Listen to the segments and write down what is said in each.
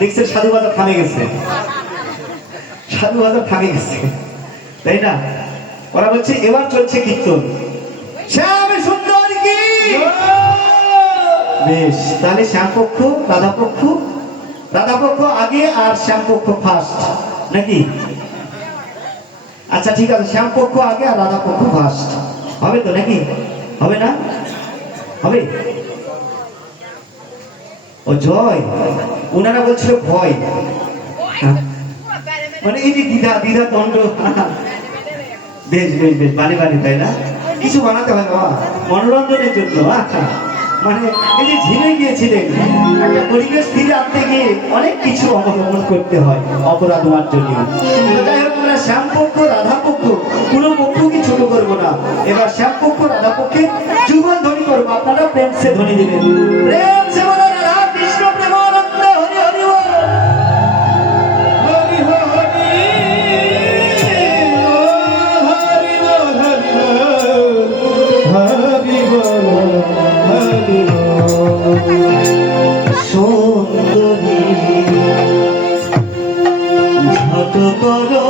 দেখছেন সাধু বাজার থামে গেছে, সাধু বাজার থামে গেছে, তাই না? ওরা বলছে এবার চলছে কীর্তন, শ্যাম সুন্দর কি। বেশ, তাহলে শ্যাম পক্ষ রাধা পক্ষ, রাধা পক্ষ আগে আর শ্যাম পক্ষ ফার্স্ট নাকি? আচ্ছা ঠিক আছে, শ্যাম পক্ষ আগে আর রাধা পক্ষ ফার্স্ট হবে তো নাকি? হবে না? হবে? ও জয়, ওনারা বলছিল ভয়, মানে এই যে দ্বিধা দ্বিধা দণ্ড। বেশ বেশ বেশ, বাড়ি বাড়ি, তাই না? কিছু বানাতে হয় বাবা মনোরঞ্জনের জন্য। মানে এই যে ঝিলে গিয়েছিলেন, একটা পরিবেশ ফিরে আনতে গিয়ে অনেক কিছু অবলম্বন করতে হয় অপরাধ জন্য। যাই হোক, আমরা শ্যাম পক্ষ রাধা পক্ষ কোনো পক্ষকে ছোট করবো না। এবার শ্যাম পক্ষ রাধা পক্ষে যুগল ধ্বনি করবো, আপনারা প্রেম সে ধ্বনি দেবেন। প্রেম সে বলো রাধা কৃষ্ণ প্রেমানন্দ হরি হরি বল। সুন্দরী ঝট করো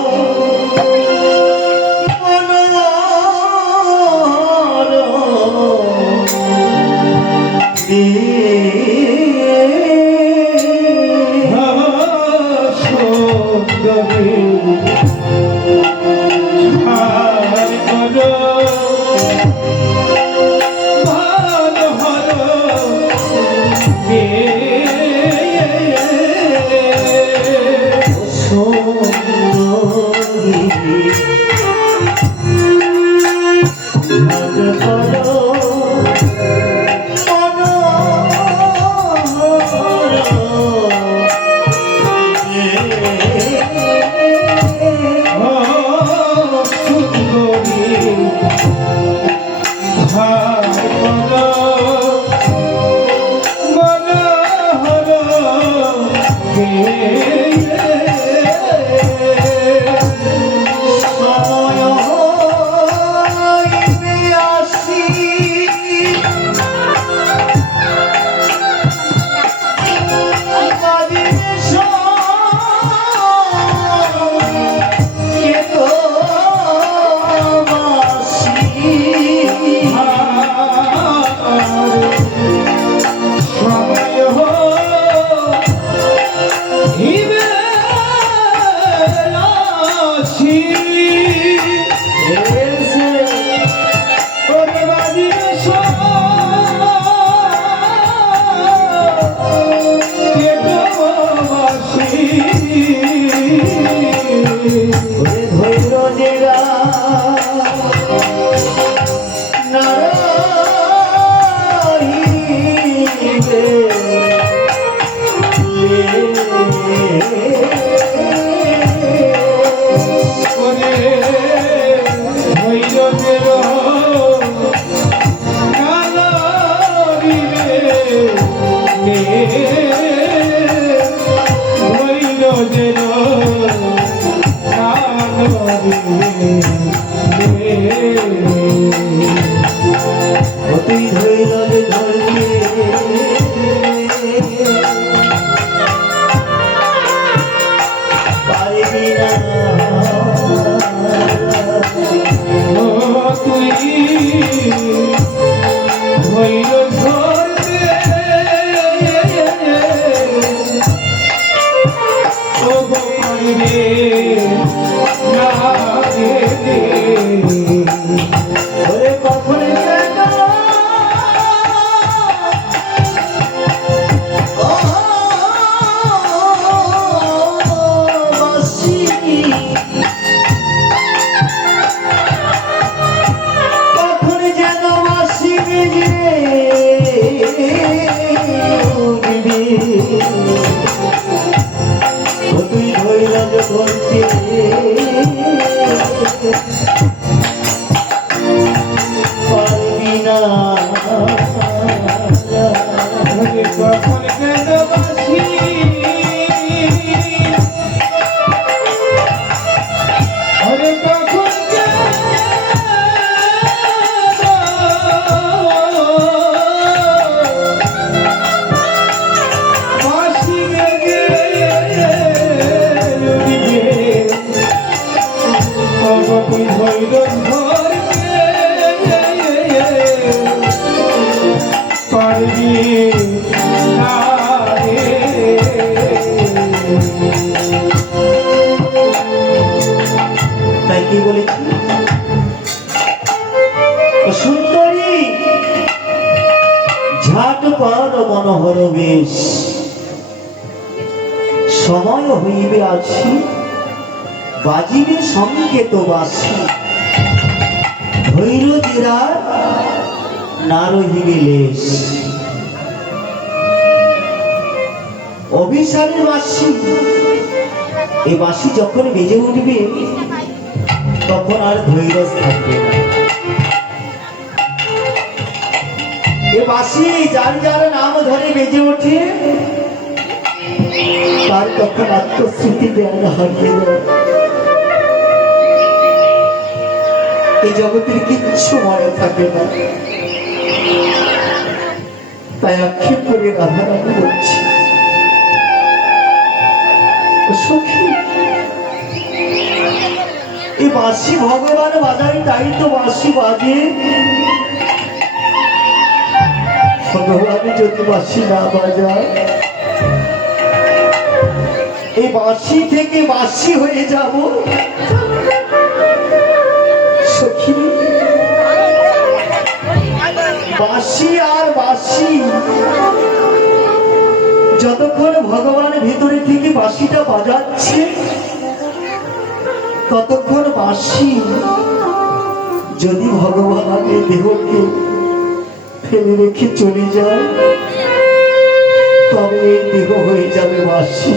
ঘাট পার মনোহর বেশ, সময় হইবে আছি, বাজিবে সংকেত বাসি, ধৈর্য ধীরার না রহিবে লেশ। অভিসারের বাঁশি, এই বাঁশি যখন বেজে উঠবে তখন আর ধৈর্য থাকবে না। এ বাঁশি যার যার নাম ধরে বেজে ওঠে তার তখন আত্মস্মৃতি জ্ঞান হারিয়ে যায়। এই জগতের কিচ্ছু মনে থাকে না। তাই আক্ষেপ করে রাধারানি বলছি, সখী এই বাঁশি ভগবান বাজাই, তাই তো বাঁশি বাজে। ভগবান যদি বাঁশি না বাজায়, এই বাঁশি থেকে বাঁশি হয়ে যাব। সখী বাঁশি আর বাঁশি, যতক্ষণ ভগবান ভিতরে থেকে বাঁশিটা বাজাচ্ছে ততক্ষণ বাঁশি যদি ভগবান এই দেহকে ফেলে রেখে চলে যায় তবে এই দেহ হয়ে যাবে বাঁশি।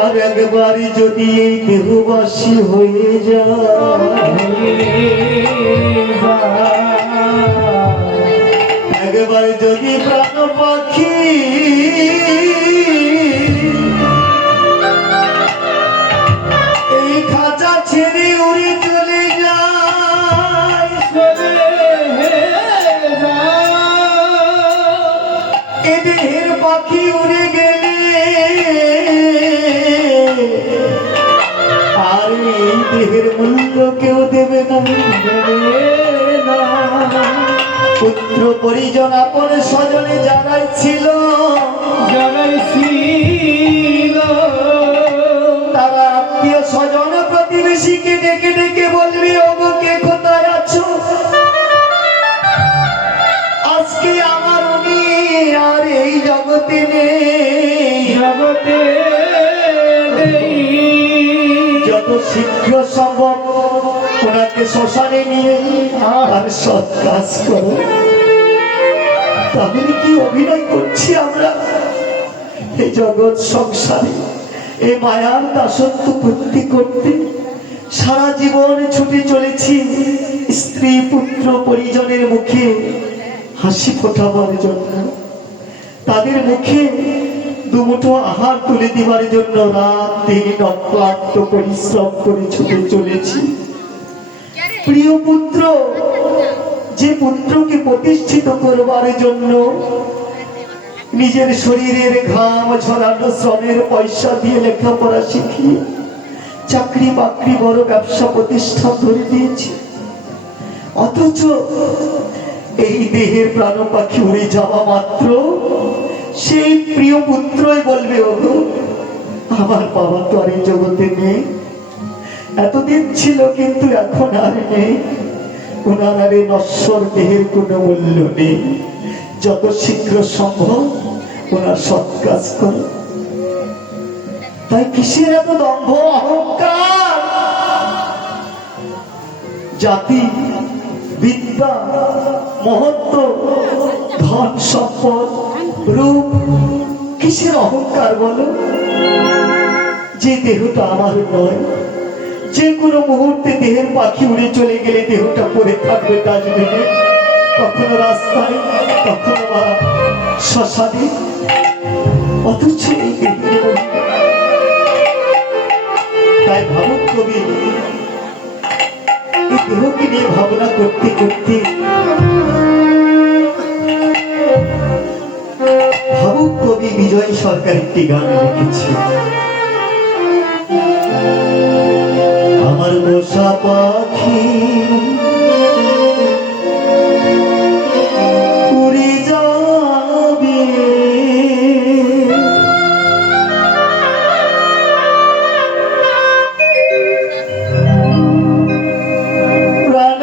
আর একবারই যদি এই দেহবাসী হয়ে যায়, একবারে যদি প্রাণ পাখি এই খাঁচা ছেড়ে উড়ে চলে যায়, এ দেহের পাখি উড়ে গেলে আর এই দেহের মূল্য কেউ দেবে না। পুত্র পরিজন আপন স্বজনে যারাই ছিল তারা আত্মীয় স্বজন প্রতিবেশীকে ডেকে ডেকে বলবি, ওগো কে কোথায় আছো? আজকে আমার উনি আর এই জগতে নেই, যত শীঘ্র সম্ভব ওনাকে শ্মশানে নিয়ে আর সৎ কাজ করো। তাহলে কি অভিনয় করছি আমরা এই জগৎ সংসারে, এই মায়ার দাসত্ব পূর্তি করতে সারা জীবন ছুটে চলেছি স্ত্রী পুত্র পরিজনের মুখে হাসি ফোটাবার জন্য, তাদের মুখে দুমুঠো আহার তুলে দেবার জন্য রাত দিন অক্লান্ত পরিশ্রম করে ছুটে চলেছি। প্রিয় পুত্র, যে পুত্রকে প্রতিষ্ঠিত করবার জন্য নিজের শরীরের ঘাম ঝরানো শ্রমের পয়সা দিয়ে লেখাপড়া শিখিয়ে চাকরি বাকরি বড় ব্যবসা প্রতিষ্ঠান ধরে দিয়েছি, অথচ এই দেহের প্রাণ পাখি উড়ে যাওয়া মাত্র সেই প্রিয় পুত্রই বলবে, ওগো আমার বাবা তো আর এই জগতে নেই, এতদিন ছিল কিন্তু এখন আর নেই, ওনার আর এই নশ্বর দেহের কোনো মূল্য নেই, যত শীঘ্র সম্ভব ওনার সৎ কাজ করো। তাই কিসের এত দম্ভ অহংকার? জাতি বিদ্যা মহত্ব ধন সম্পদ রূপ, কিসের অহংকার বলো? যে দেহটা আমার নয়, যে কোনো মুহূর্তে দেহের পাখি উড়ে চলে গেলে দেহটা পড়ে থাকবে ডাস্টবিনে, কখনো রাস্তায় কখনো বা শ্মশানে, অথচ এই দেহের। তাই ভাবুক কবি এই দেহকে নিয়ে ভাবনা করতে করতে, ভাবুক কবি বিজয় সরকার একটি গান লিখেছে, আমার পোষা পাখি উড়ে যাবে, প্রাণ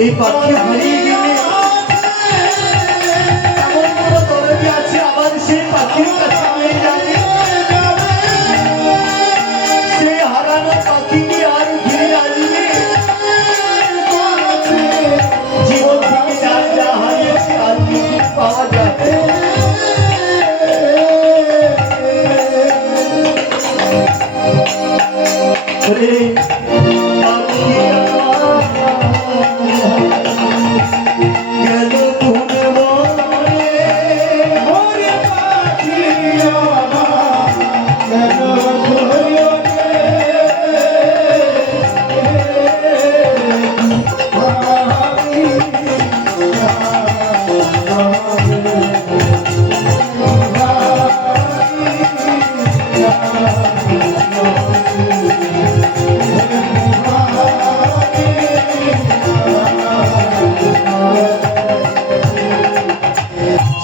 এই পাখি হারিয়ে গেলে এমন কোনো দরদি আছে আবার সেই পাখির কাছে নিয়ে যাবে? সেই হারানো পাখি কি আর ফিরে আসবে? জীবন থেকে যার যা হারিয়েছে আর কি পাওয়া যাবে?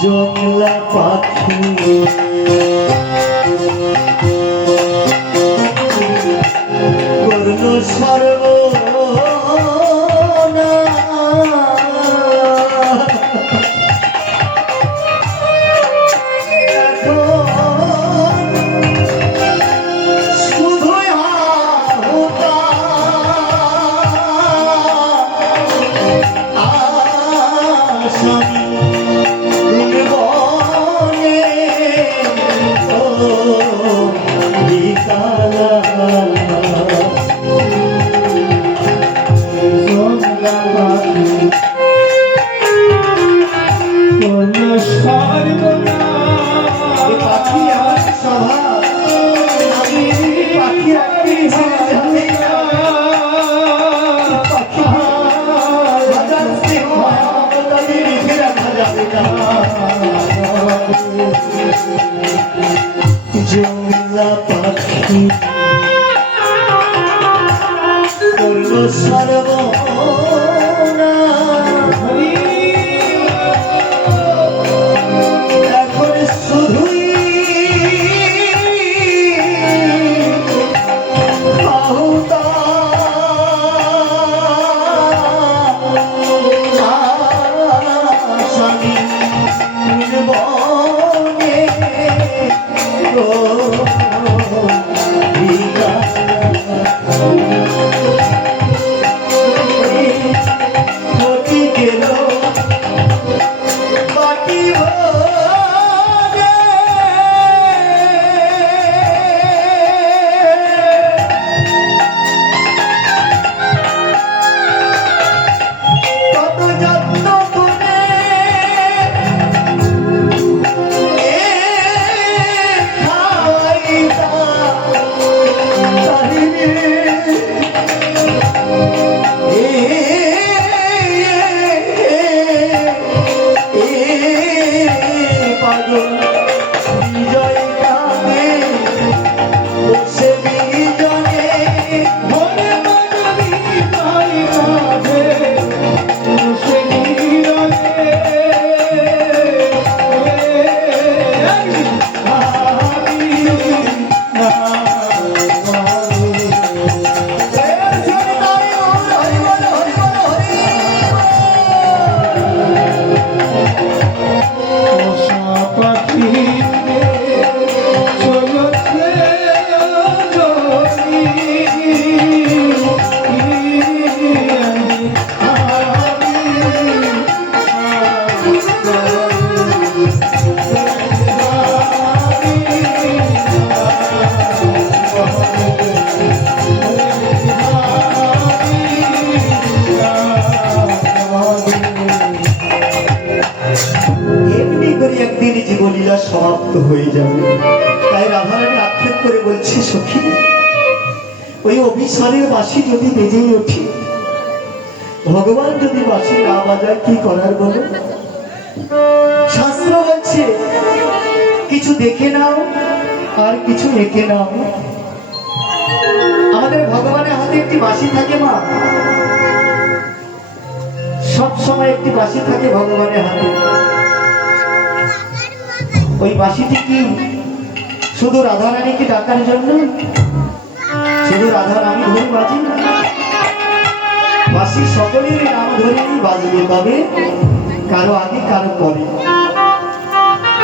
জংলা পাখি করল জংলা পাখি করল সর্বনাশ এখন শুধুই আহুতা আসামি বনে জীবলীলা সমাপ্ত হয়ে যাবে। তাই রাধারানী আক্ষেপ করে বলছে, সখী ওই অভিসারের বাঁশি যদি বেজে ওঠে, ভগবান যদি বাঁশি না বাজায় কি করার বলো? শাস্ত্র বলছে কিছু দেখে নাও আর কিছু এঁকে নাও। আমাদের ভগবানের হাতে একটি বাঁশি থাকে মা, সব সময় একটি বাঁশি থাকে ভগবানের হাতে। ওই বাঁশিটি কি শুধু রাধারানীকে ডাকার জন্য? শুধু রাধারানী ধরে বাজি? বাঁশি সকলের নাম ধরেই বাজবে, তবে কারো আগে কারো পরে।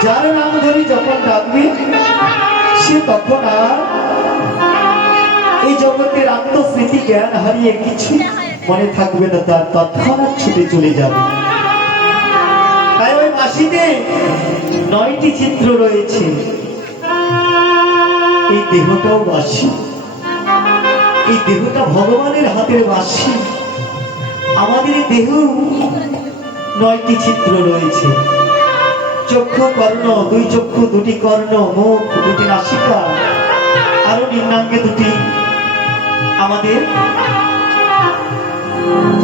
যার নাম ধরে যখন ডাকবে সে তখন আর এই জগতের আত্মস্মৃতি জ্ঞান হারিয়ে কিছু মনে থাকবে না, তার তৎক্ষণাৎ ছুটে চলে যাবে। তাই ওই বাঁশিতে 9টি চিত্র রয়েছে। এই দেহটাও বাঁশি, এই দেহটা ভগবানের হাতের বাঁশি। আমাদের দেহ 9টি চিত্র রয়েছে। চক্ষু কর্ণ, 2 চক্ষু 2টি কর্ণ, মুখ 2টি নাসিকা, আরো নিম্নাঙ্গে 2টি আমাদের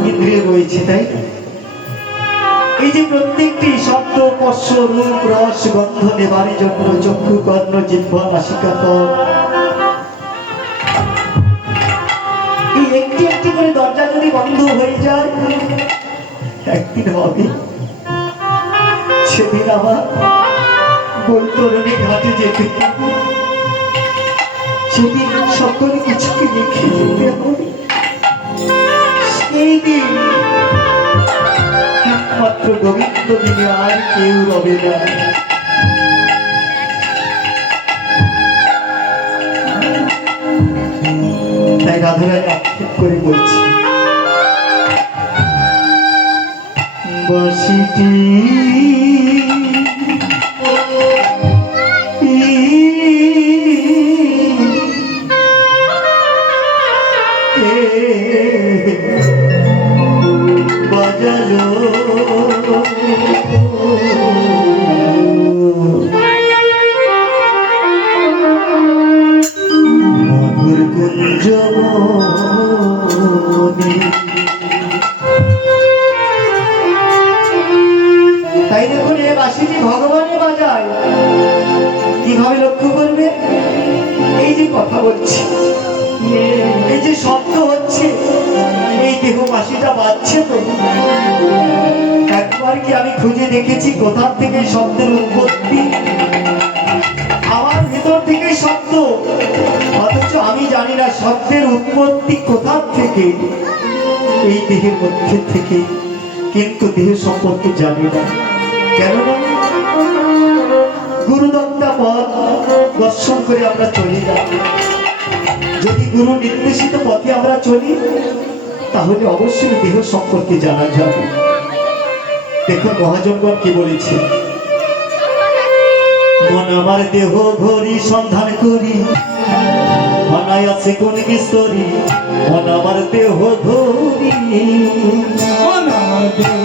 ইন্দ্রিয় রয়েছে। তাই এই যে প্রত্যেকটি শব্দ, স্পর্শ, রূপ, রস, গন্ধ নেবার জন্য চক্ষু, কর্ণ, জিহ্বা, নাসিকা, ত্বক, এই একটি একটি করে দরজা যদি বন্ধ হয়ে যায়, একদিন হবে সেদিন আবার বৈতরণী ঘাটে যেতে হবে। সেদিন সকল কিছুকে রেখে যেতে হবে। সেই দিন একমাত্র গোবিন্দ দিনে আর কেউ রবে না। তাই রাধারানী আক্ষেপ করে বলছি, বাঁশিটি বাজালো মধুর কুঞ্জ বনে। তাই দেখুন এই বাঁশিটি ভগবানে বাজায়। কিভাবে লক্ষ্য করবে? এই যে কথা বলছি, এই যে শব্দ হচ্ছে, এই দেহ বাঁশিটা বাজছে। তো একবার কি আমি খুঁজে দেখেছি কোথা থেকে শব্দের উৎপত্তি? আমার ভেতর থেকে শব্দ, অথচ আমি জানি না শব্দের উৎপত্তি কোথা থেকে। এই দেহের মধ্যে থেকে, কিন্তু দেহ সম্পর্কে জানি না। কেননা গুরুদত্তা পথ দর্শন করে আমরা চলি না। যদি গুরু নির্দেশিত পথে আমরা চলি, তাহলে অবশ্যই দেহ সম্পর্কে জানা যাবে। দেখুন মহাজনগণ কি বলেছে, মন আমার দেহ ঘড়ি সন্ধান করি, অনায়াসে কোন বিস্তরি। মন আমার দেহ ঘড়ি, মন আমার দেহ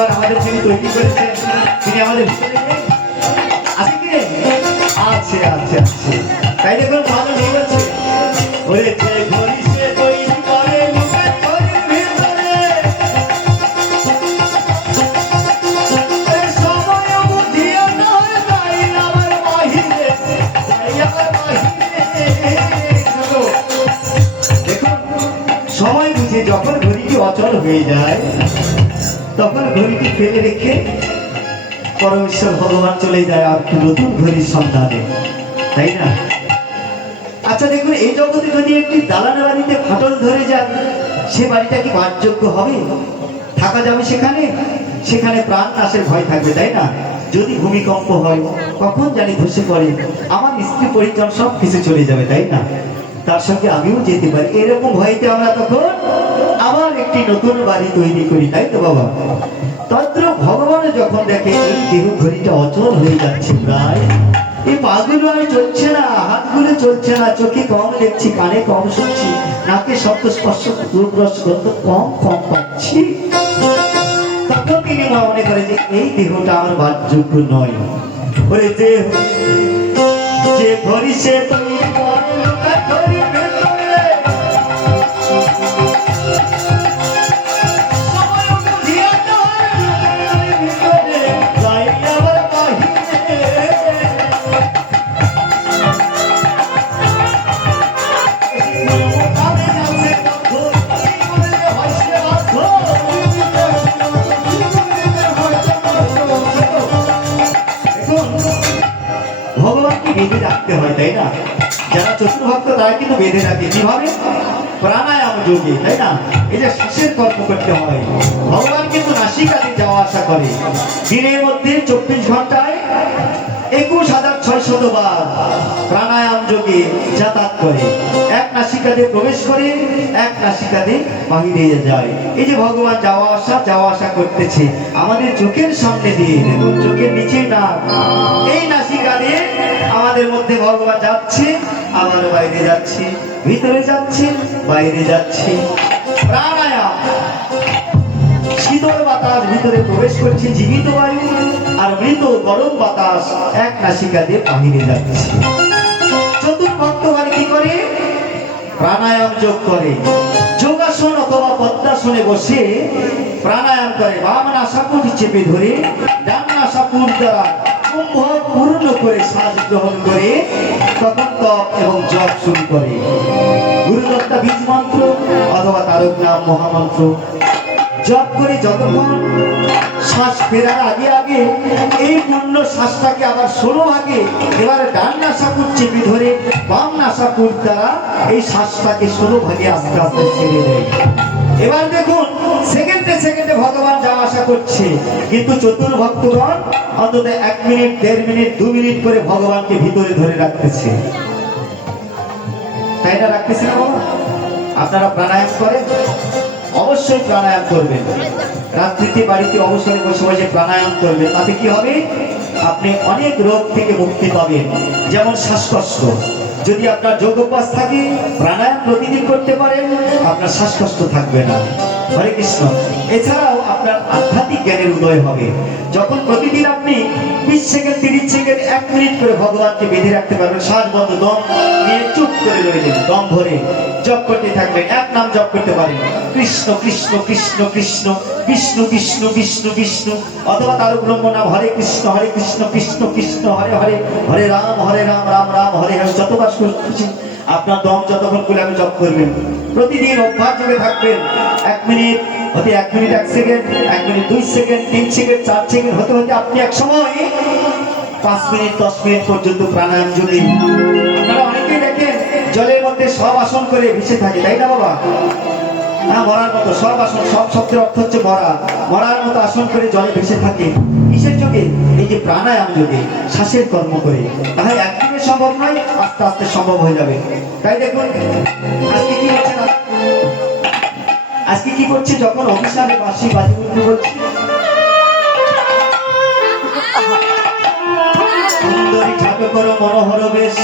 ভগবান আমাদের যিনি তৈরি করেছেন তিনি আমাদের ভিতরে নেই? আছে কি নেই? আছে আছে আছে। তাই দেখুন ভালো নিয়ে গেছে ওরে যে ঘড়ি সে তৈরি করে লুকায় ঘড়ির ভিতরে সময় বুঝিয়ে নয় তাই আমার বাহিরে তাই আমার বাহিরে। দেখুন সময় বুঝে যখন ঘড়িটি অচল হয়ে যায় তখন ঘড়িটি ফেলে রেখে পরমেশ্বর ভগবান চলে যায় আর নতুন ঘড়ির সন্ধানে, তাই না? আচ্ছা দেখুন এই জগতে যদি একটি দালানের বাড়িতে ফাটল ধরে যায় সে বাড়িটা কি বাসযোগ্য হবে? থাকা যাবে সেখানে? সেখানে প্রাণ নাশের ভয় থাকবে, তাই না? যদি ভূমিকম্প হয় কখন জানি ধসে পড়ে আমার স্ত্রী পরিজন সব কিছু চলে যাবে, তাই না? তার সঙ্গে আমিও যেতে পারি, এরকম ভয়তে আমরা তখন আবার একটি নতুন বাড়ি তৈরি করি, তাই তো বাবা? তন্ত্র ভগবান যখন দেখে এই দেহ ঘড়িটা অচল হয়ে যাচ্ছে, প্রায় এই পাগুলো আর চলছে না, হাতগুলো চলছে না, চোখে কম দেখছি, কানে কম শুনছি, নাকে শব্দ স্পর্শ রূপরস গন্ধ কম কম পাচ্ছি, তখন তিনি মনে করে যে এই দেহটা আমার বাসযোগ্য নয়। ওরে যে যে ঘড়ি সে তৈরি করে লুকায় ঘড়ির ভেতরে সময় বুঝিয়ে নয় ঘড়ির ভিতরে তাই আমার বাহিরে। ভগবানকে বেঁধে রাখতে হয়, তাই না? যারা চতুর্ভক্ত তারা কিন্তু বেঁধে রাখে কিভাবে? প্রাণায়াম যোগে, তাই না? এই যে শ্বাসের কর্ম করতে হয়। ভগবান কিন্তু নাসিকাতে যাওয়া আসা করে দিনের মধ্যে 24 ঘন্টায় 21,600 বার প্রাণায়াম যোগে যাতায়াত করে, এক নাসিকাতে প্রবেশ করে এক নাসিকাতে বাহিরে যায়। এই যে ভগবান যাওয়া আসা করতেছে আমাদের চোখের সামনে দিয়ে, দেখুন চোখের নিচে না, এই নাসিকা দিয়ে আমাদের মধ্যে ভগবান যাচ্ছে আবার বাইরে যাচ্ছে, ভিতরে যাচ্ছে বাইরে যাচ্ছে। প্রাণায়াম, শীতল বাতাস ভিতরে প্রবেশ করছে জীবিত বায়ু, আর মৃত গরম বাতাস এক নাসিকা দিয়ে বাহিরে যাচ্ছে। চতুর্ভক্তগণ কি করে? প্রাণায়াম যোগ করে, যোগাসন অথবা পদ্মাসনে বসে প্রাণায়াম করে। বাম নাসাপুর চেপে ধরে ডান নাসাপুর দ্বারা কুম্ভ পূর্ণ করে শ্বাস গ্রহণ করে তখন তপ এবং জপ শুরু করে। গুরুদত্তা বীজ মন্ত্র অথবা তারক নাম মহামন্ত্র জপ করে যতক্ষণ শ্বাস ফেরার আগে আগে এই পূর্ণ শ্বাসটাকে আবার 16 ভাগে এবার ডান নাসাপুর চেপে ধরে বাম নাসাপুর দ্বারা এই শ্বাসটাকে 16 ভাগে আস্তে আস্তে ছেড়ে দেয়। এবার দেখুন সেকেন্ডে সেকেন্ডে ভগবান যাওয়া আসা করছে, কিন্তু চতুর্ভক্তগণ অন্তত 1 মিনিট 1.5 মিনিট 2 মিনিট করে ভগবানকে ভিতরে ধরে রাখতেছে, তাই না? রাখতেছে না বাবা? আপনারা প্রাণায়াম করেন? অবশ্যই প্রাণায়াম করবেন। রাত্রিতে বাড়িতে অবসরে বসে বসে প্রাণায়াম করবেন, তাতে কি হবে? আপনি অনেক রোগ থেকে মুক্তি পাবেন, যেমন শ্বাসকষ্ট। যদি আপনার যোগ অভ্যাস থাকে, প্রাণায়াম প্রতিদিন করতে পারেন, আপনার শ্বাসকষ্ট থাকবে না। হরে কৃষ্ণ। এছাড়াও আপনার আধ্যাত্মিক জ্ঞানের উদয় হবে যখন প্রতিদিন আপনি 20 সেকেন্ড 30 সেকেন্ড 1 মিনিট করে ভগবানকে বেঁধে রাখতে পারবেন। শ্বাস বন্ধ, দম নিয়ে চুপ করে রইলেন, দম ধরে জপ করতে থাকবেন। এক নাম জপ করতে পারেন, কৃষ্ণ কৃষ্ণ কৃষ্ণ কৃষ্ণ বিষ্ণু বিষ্ণু বিষ্ণু বিষ্ণু, অথবা তার ব্রহ্ম নাম হরে কৃষ্ণ কৃষ্ণ কৃষ্ণ হরে হরে, হরে রাম রাম রাম হরে হরে। যতবার খুশি আপনার দম যতক্ষণ করে আমি জপ করবেন, প্রতিদিন অভ্যাস যোগে থাকবেন। 1 মিনিট হতে 1 minute 1 second, 1 minute 2 second, 3 second, 4 second হতে হতে আপনি এক সময় 5 মিনিট 10 মিনিট পর্যন্ত প্রাণায়াম যোগে। আপনারা অনেকেই দেখেন জলের মধ্যে সব আসন করে ভেসে থাকে, তাই না বাবা? হ্যাঁ, মরার মতো সব আসন, সব শব্দের অর্থ হচ্ছে মরা, মরার মতো আসন করে জলে ভেসে থাকে। কিসের যোগে? এই যে প্রাণায়াম যোগে, শ্বাসের কর্ম করে। তাহলে একদিনে সম্ভব নয়, আস্তে আস্তে সম্ভব হয়ে যাবে। তাই দেখুন আজকে কি হচ্ছে না, আজকে কি করছে? যখন অভিশাপে বাঁশি বাজি উঠতে বলছে, সুন্দরী ঠাকুর করো মনোহর বেশ,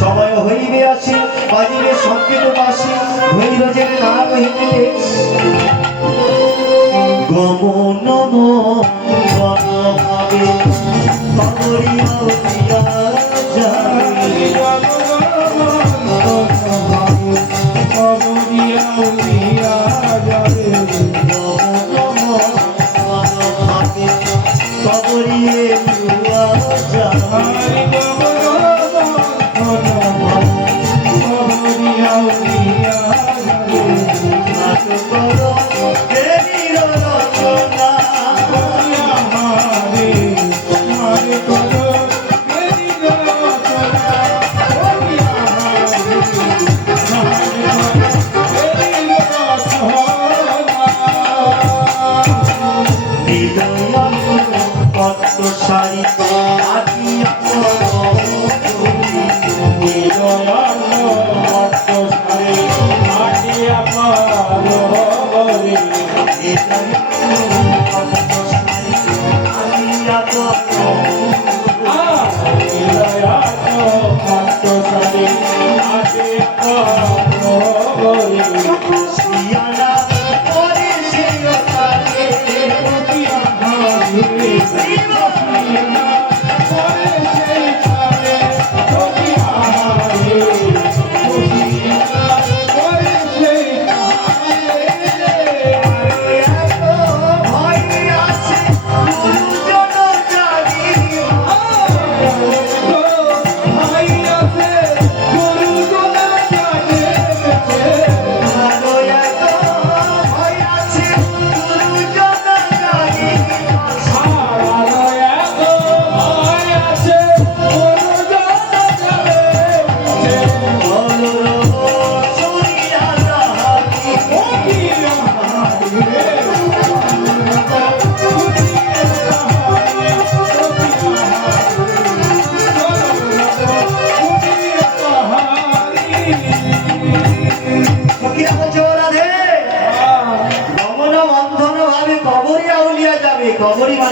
সময় হইবে আসি বাজিবে সংকেত বাসি, ধৈর্যের না রহিবে গমন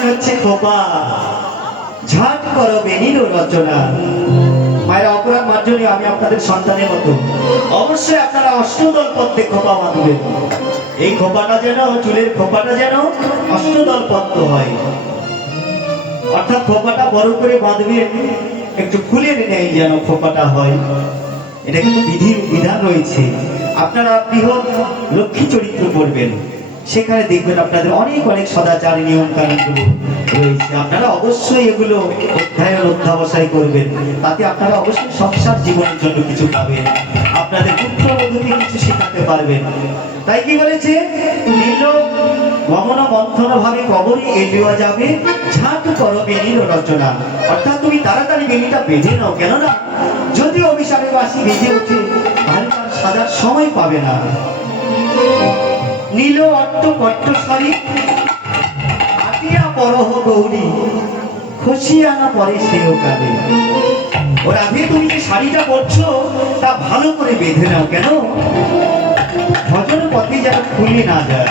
মনে হচ্ছে খোপা, ঝাট করো বেনির রচনা। মায়ের অপরাধ মার্জনী, আমি আপনাদের সন্তানের মতো, অবশ্যই আপনারা অষ্টদল পদ্মে খোপা বাঁধবেন। এই খোপাটা যেন, চুলের খোপাটা যেন অষ্টদল পদ্ম হয়, অর্থাৎ খোপাটা বড় করে বাঁধবেন, একটু ফুলের নেই যেন খোপাটা হয়। এটা কিন্তু বিধির বিধান রয়েছে। আপনারা বৃহৎ লক্ষ্মী চরিত্র পড়বেন, সেখানে দেখবেন আপনাদের অনেক অনেক সদাচার নিয়ম কানুনগুলো রয়েছে। আপনারা অবশ্যই এগুলো অধ্যয়ন অধ্যাবসায় করবেন, তাতে আপনারা অবশ্যই সংসার জীবনের জন্য কিছু পাবেন, আপনাদের পুত্রবধূকে কিছু শেখাতে পারবেন। তাই কি বলেছে, নীল গমন মন্থন ভাবে কবরে এলিয়া যাবে, ঝাঁট করো বেনির রচনা। অর্থাৎ তুমি তাড়াতাড়ি বেনিটা বেঁধে নাও, কেননা যদি অভিশাপে বাসি বেজে ওঠে তাহলে তার সাজার সময় পাবে না। নীল অট্ট পট্ট শাড়ি আটিয়া পরহ গৌরী, খসিয়া না পরে সেও কাঁদে। ও রাধে, তুমি যে শাড়িটা পরছো তা ভালো করে বেঁধে নাও, কেন ভজন পথে যেন খুলে না যায়।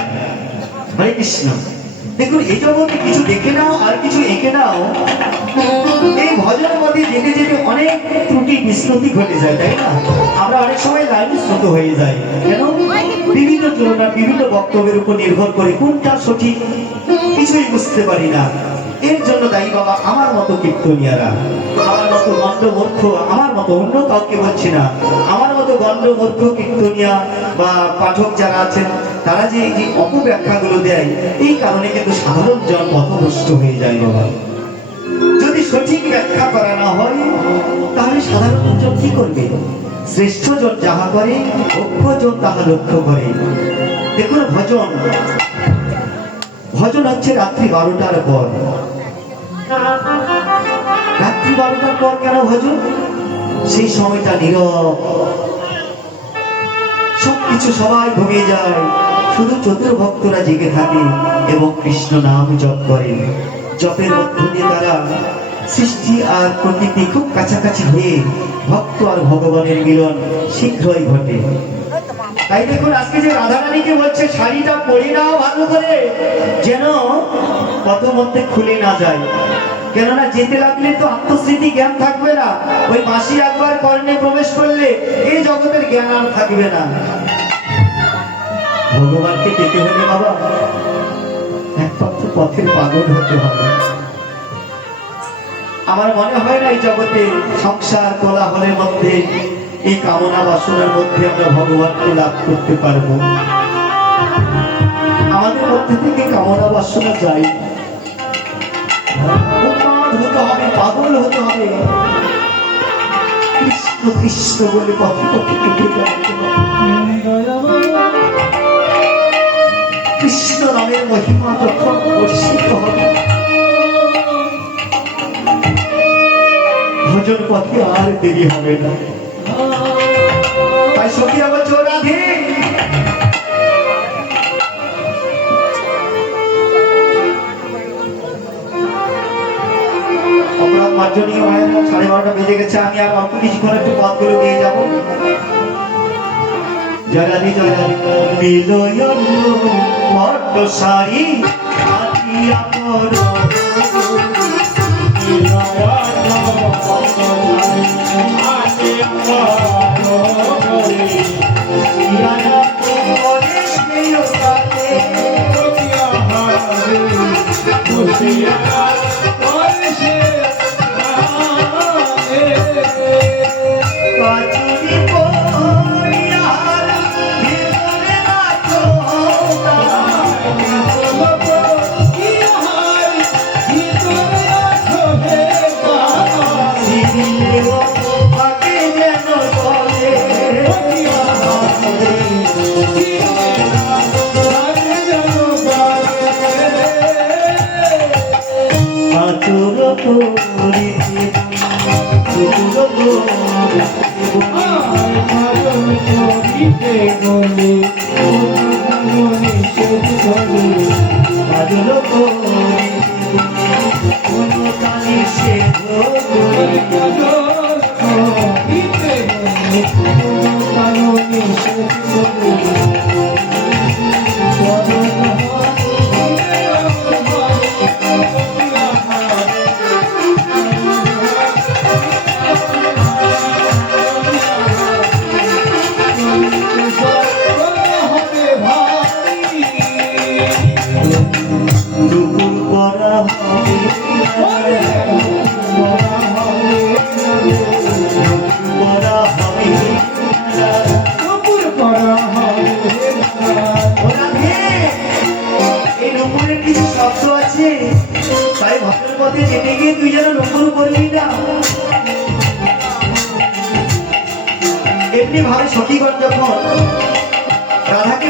হরে কৃষ্ণ। দেখুন, এই জগতে কিছু দেখে নাও আর কিছু এঁকে নাও, এই ভজন পথে যেতে যেতে অনেক ত্রুটি বিস্মৃতি ঘটে যায়, তাই না? আমরা অনেক সময় লাইনে শ্রুত হয়ে যাই, কেন? বিভিন্ন তুলনা, বিভিন্ন বক্তব্যের উপর নির্ভর করে কোনটা সঠিক কিছুই বুঝতে পারি না। এর জন্য দায়ী বাবা আমার মতো কীর্তনিয়ারা, আমার মতো গণ্ডমূর্খ, আমার মতো, অন্য কাউকে বলছি না, আমার মতো গণ্ডমূর্খ কীর্তনিয়া বা পাঠক যারা আছেন, তারা যে এই অপব্যাখ্যাগুলো দেয়, এই কারণে কিন্তু সাধারণ জন পথভ্রষ্ট হয়ে যায় বাবা। যদি সঠিক ব্যাখ্যা করা না হয় তাহলে সাধারণ জন কি করবে? শ্রেষ্ঠ জন যাহা করে অজ্ঞজন তাহা লক্ষ্য করে। দেখুন, ভজন ভজন হচ্ছে রাত্রি 12টার পর। রাত্রি 12টার পর কেন ভজন? সেই সময়টা নীরব, সবকিছু সবাই ঘুমিয়ে যায়, শুধু চতুর ভক্তরা জেগে থাকে এবং কৃষ্ণ নাম জপ করেন। জপের মধ্য দিয়ে তারা সৃষ্টি আর প্রকৃতি খুব কাছাকাছি হয়ে ভক্ত আর ভগবানের মিলন শীঘ্রই ঘটে। তাই দেখুন, আজকে যে রাধারানীকে বলছে শাড়িটা পরে নাও ভালো করে, যেন পথ মধ্যে খুলে না যায়, কেননা যেতে লাগলে তো আত্মস্মৃতি জ্ঞান থাকবে না। ওই মাসি একবার কর্ণে প্রবেশ করলে এই জগতের জ্ঞান আর থাকবে না। ভগবানকে পেতে হলে বাবা একমাত্র পথের পাগল হতে হবে। আমার মনে হয় না এই জগতে সংসার কোলাহলের মধ্যে, এই কামনা বাসনার মধ্যে আমরা ভগবানকে লাভ করতে পারবো। আমাদের মধ্যে থেকে কামনা বাসনা যাই, হতে হবে, পাগল হতে হবে, কৃষ্ণ কৃষ্ণ বলে পথে পথে কেটে যাবে। কৃষ্ণ নামের মহিমা যখন বর্ষিত হবে, ভজন পথে আর দেরি হবে না। তাই সখীরা বলছো, রাধে অপরাধ মার্জনী মায়ের 12:30 বেজে গেছে, আমি আর অল্প কিছুক্ষণ একটু পথগুলো দিয়ে যাবো। জয় রাধে, জয় রাধে। মিলয়ন পট্ট শাড়ি আটিয়া পরহ,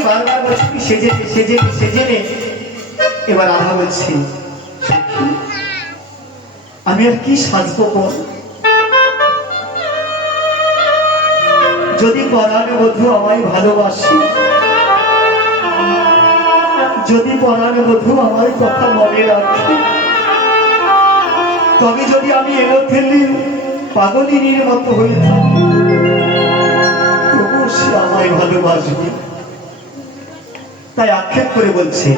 বারবার বলছি তুই সেজে নে, সেজে নে, সেজে নে। এবার রাধা বলছি আমি আর কি সাজবো বল? যদি পরাণ বধূ আমায় ভালোবাসি, যদি পরাণ বধূ আমার কথা মনে রাখে, তবে যদি আমি এলো ফেলি পাগলিনীর মতো হয়ে থাকি, তবু সে আমায় ভালোবাসবে। তাই আক্ষেপ করে বলছে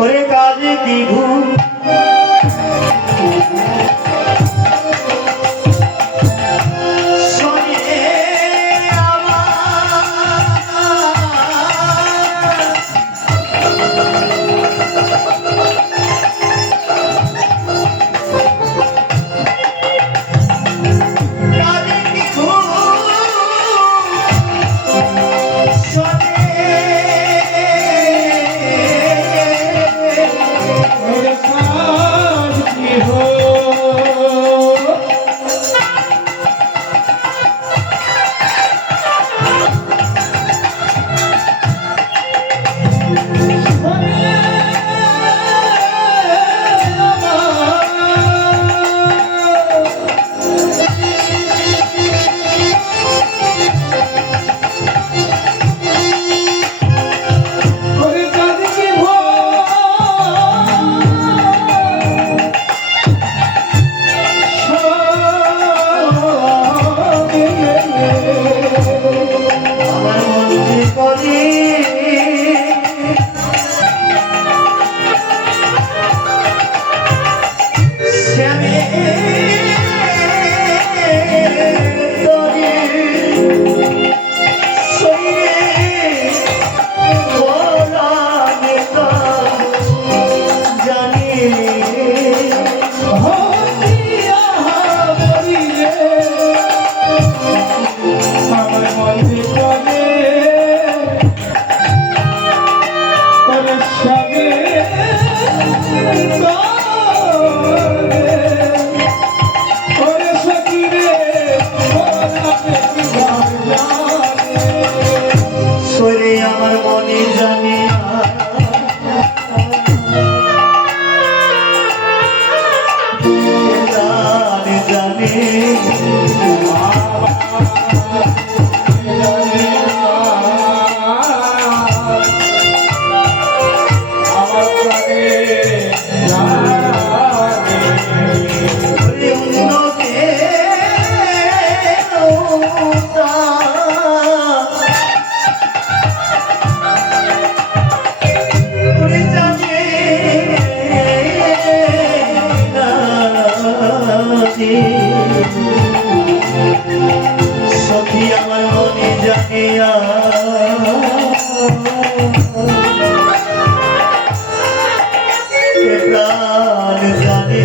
ওরে কাজে কি ভুল, সখী আমার মনে জানিয়া প্রাণ জানে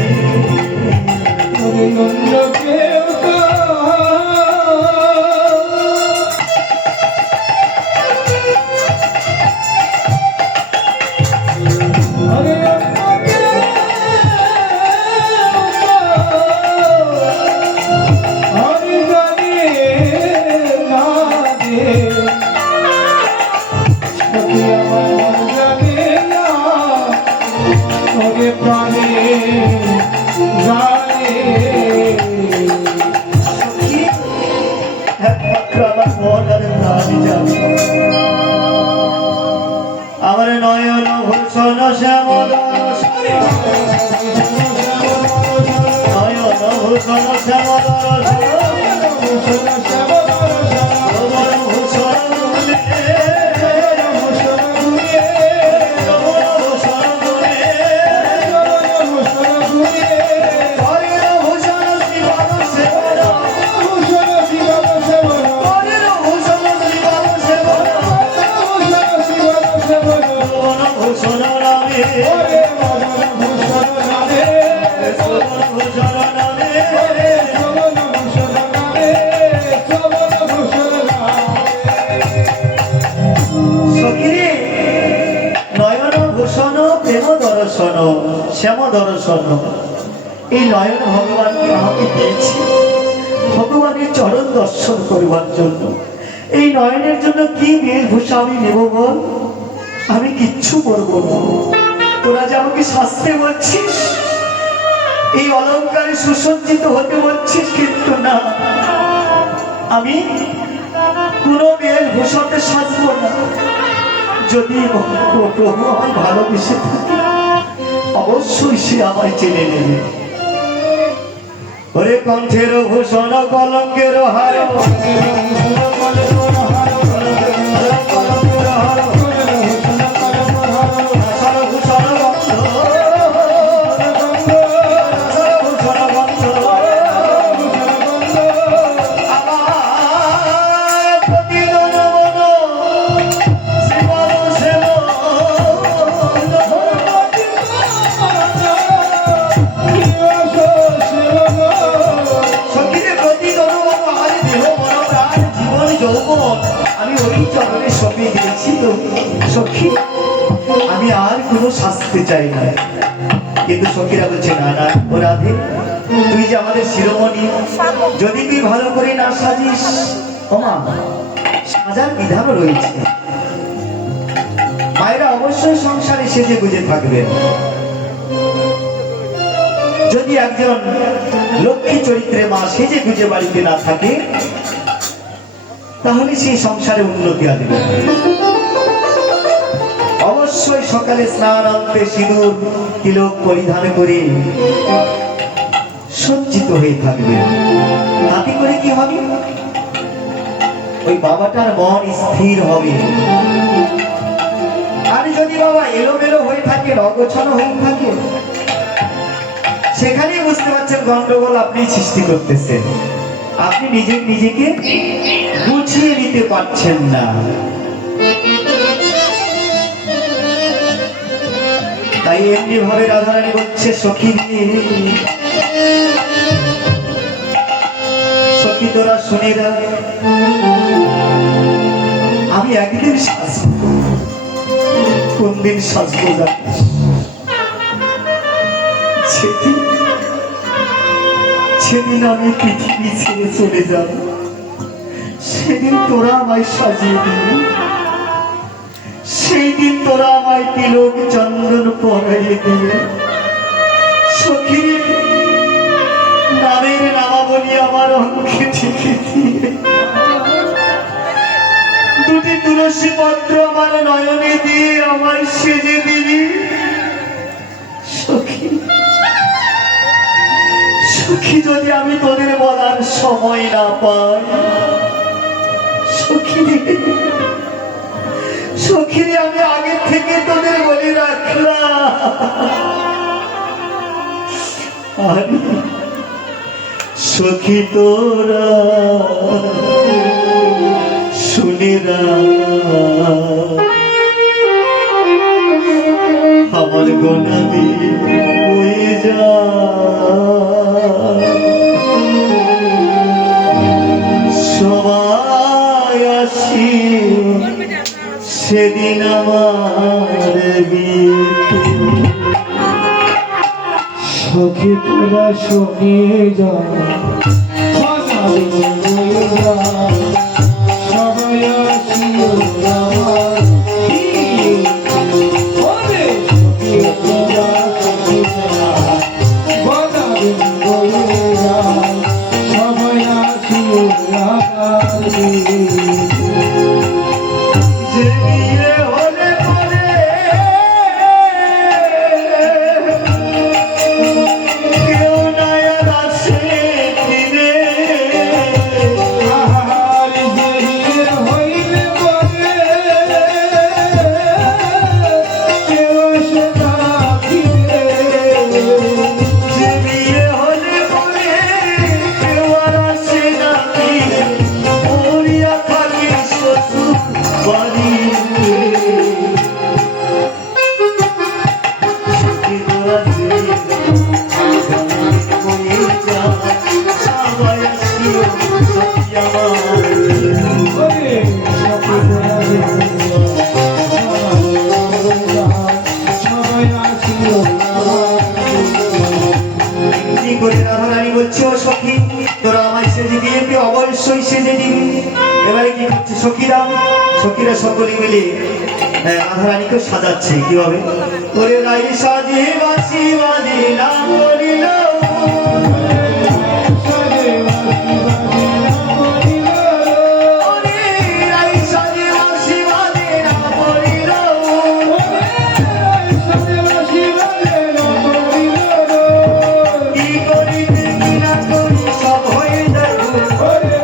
আমার নয়ন ভূষণ শ্যামল নয়ন ভূষণ শ্যামল শ্যাম দর্শন এই নয়ন ভগবানকে আমাকে দিয়েছে ভগবানের চরণ দর্শন করবার জন্য। এই নয়নের জন্য কি বেশভূষা আমি নেব বল? আমি কিচ্ছু করবো না। তোরা যে আমাকে শাস্তে বলছিস, এই অলঙ্কারে সুসজ্জিত হতে বলছিস, কিন্তু না, আমি কোনো বেশভূষাতে সাজবো না। যদি প্রভু আমায় ভালোবেসে থাকে, অবশ্যই সে আমায় চেনে নেবে। ওরে কণ্ঠের ভূষণ কলঙ্কের হার, আমি ওই চরণে সঁপে দিয়েছি তো সখী, আমি আর কোনো শাস্তি চাই না। কিন্তু সখীরা বলছে না না, ও রাধে, তুই যে আমাদের শিরোমণি, যদি তুই ভালো করে না সাজিস, ওমা সাজার বিধানও রয়েছে। মায়েরা অবশ্যই সংসারে সেজে গুজে থাকবেন। যদি একজন লক্ষ্মী চরিত্রে মা সেজে গুজে বাড়িতে না থাকে, তাহলে সেই সংসারে উন্নতি আসবে। অবশ্যই সকালে স্নান আনতে সিঁদুর তিলক পরিধান করে সজ্জিত হয়ে থাকবে। তাতে করে কি হবে? ওই বাবাটার মন স্থির হবে। আর যদি বাবা এলোমেলো হয়ে থাকে, অগোছালো হয়ে থাকে, সেখানেই বুঝতে পারছেন গন্ডগোল আপনি সৃষ্টি করতেছেন। আপনি নিজেকে গুছিয়ে নিতে পারছেন না। তাই এমনি ভাবে রাধারানী বলছে, সখী সখী তোরা শুনে না, আমি একদিন সাজবো। কোন দিন সাজবো জানিস? সেদিন আমি পৃথিবী ছেড়ে চলে যাব, সেদিন তোরা আমায় সাজিয়ে দিবি, সেই দিন তোরা আমায় তিলক চন্দন পরাইয়ে দিয়ে সখী নামের নামাবলী আমার অঙ্কে ঠিকে দিয়ে দুটি তুলসী পত্র আমার নয়নে দিয়ে আমায় সেজে দিবি। সখী সখী, যদি আমি তোদের বলার সময় না পাই, সখী আমি আগে থেকে তোদের বলে রাখলাম। সখী তোরা শুনে না, আমার গোলামি হয়ে যা, সবাই আসি সেদিন আমার সখী তোরা শুনে যা, সবাই আসিও আমার অবশ্যই সেজে দিবি। এবারে কি করছিস সখীরা সখীরা সকলে মিলে রাধারানীকে সাজাচ্ছে কিভাবে ওরে রাই সাজে বাসি বাজে না বলিল ওরে রাই সাজে বাসি বাজে না বলিল কি করিতে কি না করি সব হয়ে যায়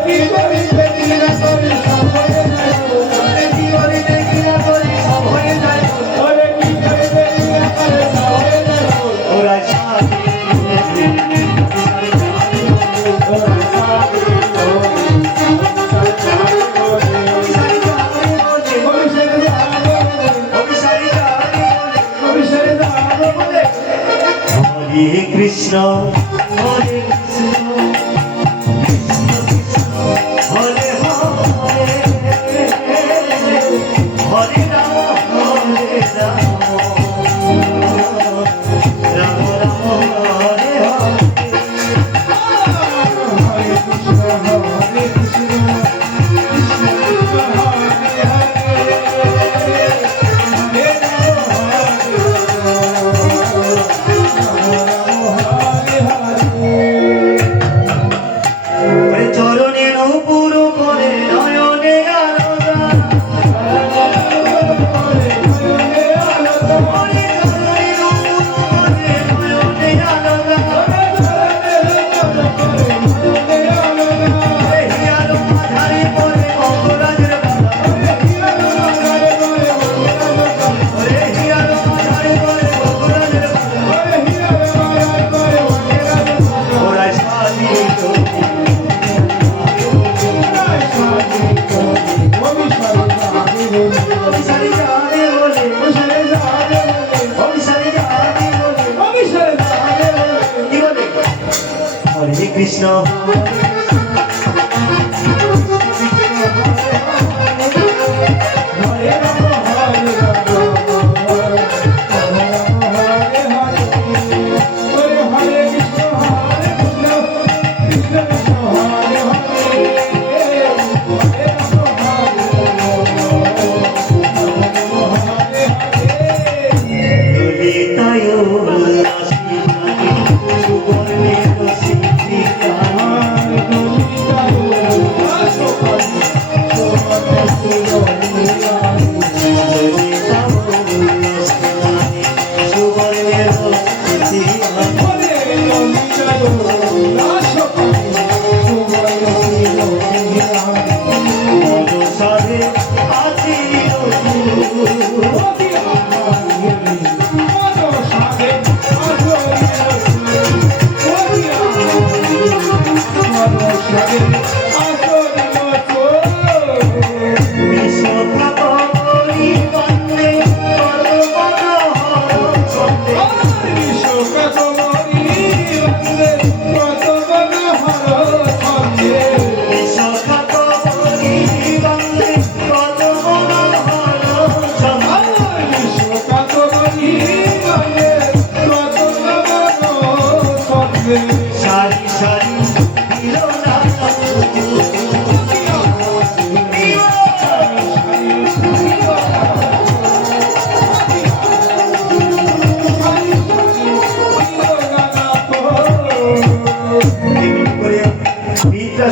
কি করিতে কি না করি সব হয়ে যায় ওরা হরে কৃষ্ণ হরে কৃষ্ণ কৃষ্ণ কৃষ্ণ হরে হরে হরে রাম রাম রাম হরে হরে ওরে চরণের উপর করে নয়নে আলোকা ওরে চরণের উপর করে নয়নে আলোকা ওরে হিয়ার মাঝারি পরে মঙ্গরাজের বাধা ওরে হিয়ার মাঝারি পরে মঙ্গরাজের বাধা ওরা সাজিত অভিসারী জানে বলে অভিসারী জানে বলে কি বলে হরে কৃষ্ণ ললিতায় উল্লাসী সুবর্ণের সিদ্ধিকা ললিতা উল্লাসী সুবর্ণের সিদ্ধিকা মনসারে আছিল বিশ্বকা কবরী বন্দে পরমনহর ছন্দে বিশ্বকা কবরী বন্দে পরমনহর ছন্দে সারি সারি দিল না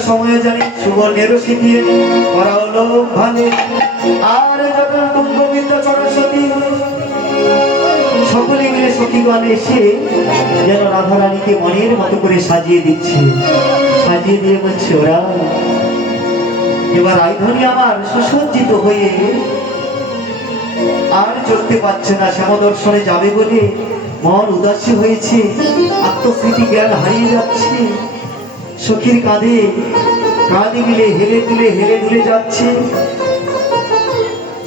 সময়ে জানি সুবর্ণের সিদ্ধি করা হলো ভালে আর যত তুঙ্গবিদ্যা সরস্বতী সকলে মিলে সখীগণ এসে যেন রাধারানীকে মনের মতো করে সাজিয়ে দিচ্ছে সাজিয়ে দিয়ে বলছে ওরা এবার রায়ধনী আমার সুসজ্জিত হয়ে আর চলতে পারছে না শ্যামদর্শনে যাবে বলে মন উদাসী হয়েছে আত্মস্মৃতি জ্ঞান হারিয়ে যাচ্ছে সখীর কাঁধে কাঁধে মিলে হেলে দুলে যাচ্ছে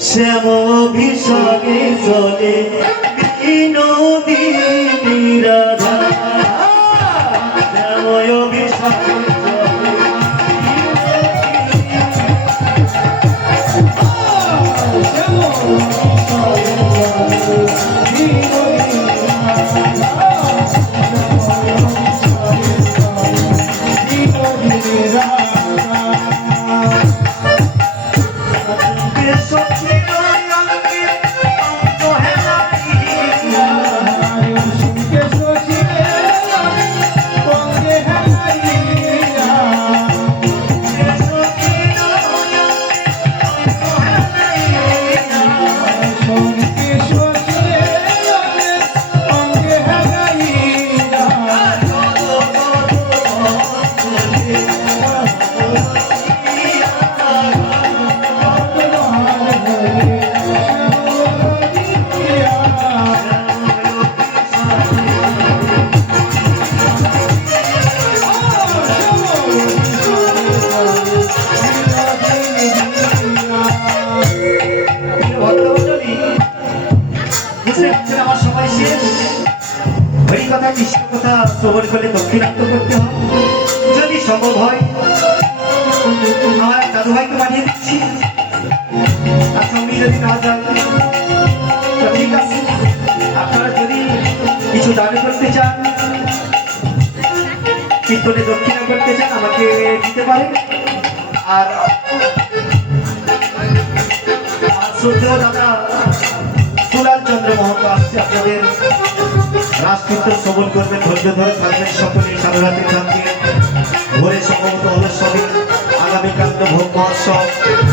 শ্যাম অভিষেকে চলে বিনোদিনী রাধা শ্যাম অভিষেকে ভক্তমণ্ডলী, বুঝতে পারছেন আমার সবাই শেষ। হরি কথা কৃষ্ণ কথা শ্রবণ করলে দক্ষিণান্ত করতে হয়। যদি সম্ভব হয় আমার দাদু ভাইকে পাঠিয়ে দিচ্ছি, তার সঙ্গে যদি না যায় তো ঠিক আছে। আপনারা যদি কিছু দান করতে চান, কীর্তনে দক্ষিণা করতে চান, আমাকে দিতে পারেন। আর শ্রদ্ধেয় দাদা কুলাল চন্দ্র মহন্ত আসছে, আপনাদের রাজকীর্তন শ্রবণ করবেন, ধৈর্য ধরে থাকবেন, সকলে সারারাতে থাকবেন। ভোরে সম্ভবত অলসবে, আগামীকাল তো ভোগ মহোৎসব,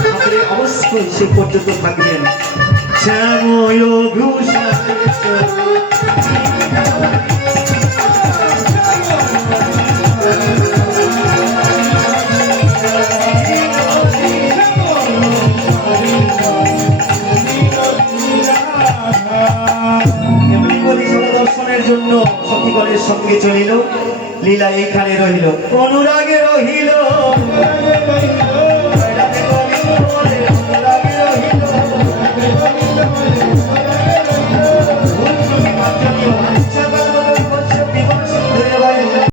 সকলে অবশ্যই সে পর্যন্ত থাকবেন। শ্যাময় ভূষণ দর্শনের জন্য সখীগণের সঙ্গে চলিল, লীলা এইখানে রহিল, অনুরাগে রহিল।